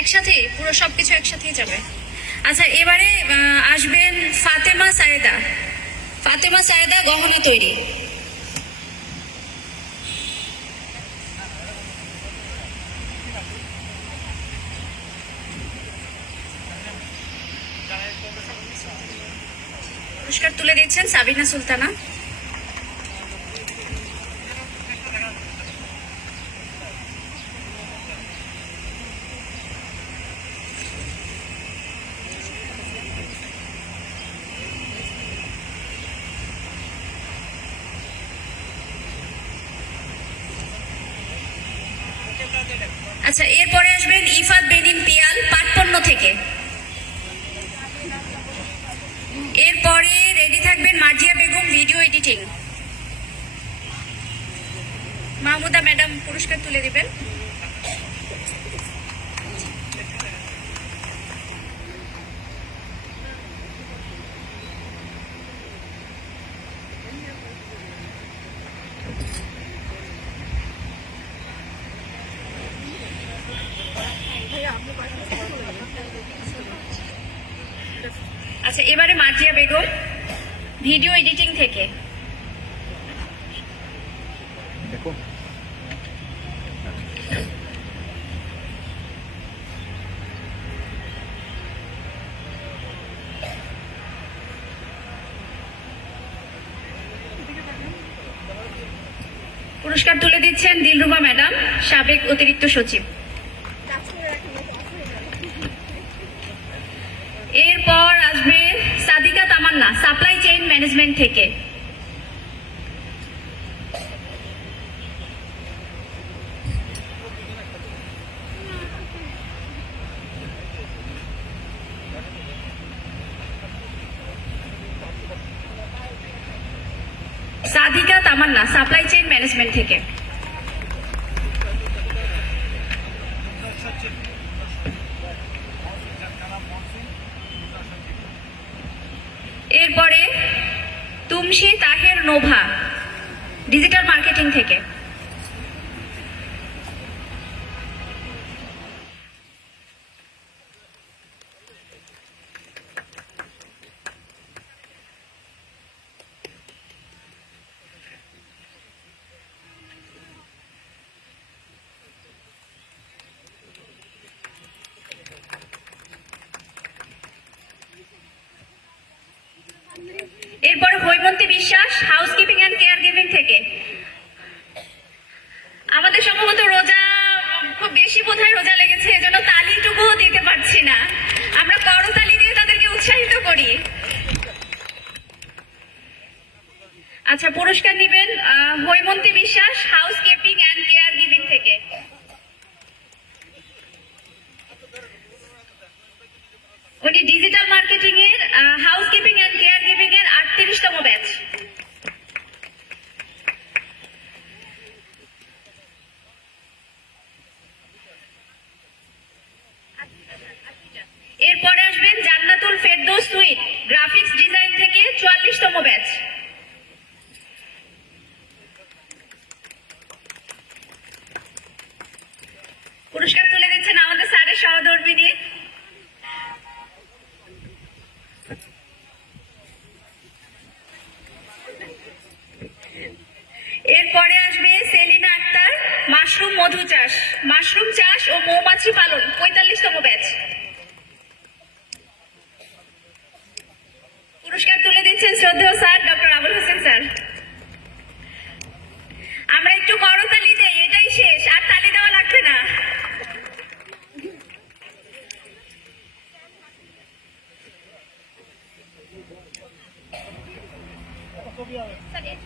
একসাথে পুরো সবকিছু একসাথেই যাবে। আচ্ছা, এবারে আসবেন ফাতেমা সায়েদা। ফাতেমা সায়েদা, গহনা তৈরি। পুরস্কার তুলে দিচ্ছেন সাবিনা সুলতানা। আচ্ছা, এরপরে আসবেন ইফাত বেনিন পিয়াল, পাটপণ্য থেকে। এরপরে রেডি থাকবেন Marjia Begum, video editing. Mahmuda madam পুরস্কার তুলে দিবেন। আচ্ছা, এবারে মার্জিয়া বেগম, ভিডিও এডিটিং থেকে। দেখো, পুরস্কার তুলে দিচ্ছেন দিলরুবা ম্যাডাম, সাবেক অতিরিক্ত সচিব। এরপর আসবে সাদিকা তামান্না, সাপ্লাই চেইন ম্যানেজমেন্ট থেকে। সাদিকা তামান্না, সাপ্লাই চেইন ম্যানেজমেন্ট থেকে। এরপরে তুমশি তাহের নোভা, ডিজিটাল মার্কেটিং থেকে। এরপর হৈমন্তী বিশ্বাস, হাউসকিপিং অ্যান্ড কেয়ার গিভিং থেকে। আমাদের সম্ভবত রোজা খুব বেশি বোধহয় রোজা লেগেছে, এজন্য তালিটুকুও দিতে পারছি না। আমরা করতালি দিয়ে তাদেরকে উৎসাহিত করি। আচ্ছা, পুরস্কার নিবেন হৈমন্তী বিশ্বাস, হাউসকিপিং অ্যান্ড কেয়ার গিভিং থেকে। উনি ডিজিটাল মার্কেটিং এর হাউসকিপিং অ্যান্ড কেয়ার গিভিং এর 38তম ব্যাচ। এরপরে আসবেন Jannatul Ferdous sweet, graphics design থেকে, 44তম ব্যাচ। পুরস্কার তুলে দিচ্ছেন আমাদের স্যারের সহধর্মিনী। এরপরে আসবে সেলিনা আক্তার, মাশরুম মধু চাষ, মাশরুম চাষ ও মৌমাছি পালন, 45তম ব্যাচ। পুরস্কার তুলে দিচ্ছেন শ্রদ্ধেয় sir doctor Abul Hossain sir. আমরা একটু করতালি দেই, এটাই শেষ, আর তালি দেওয়া লাগবে না।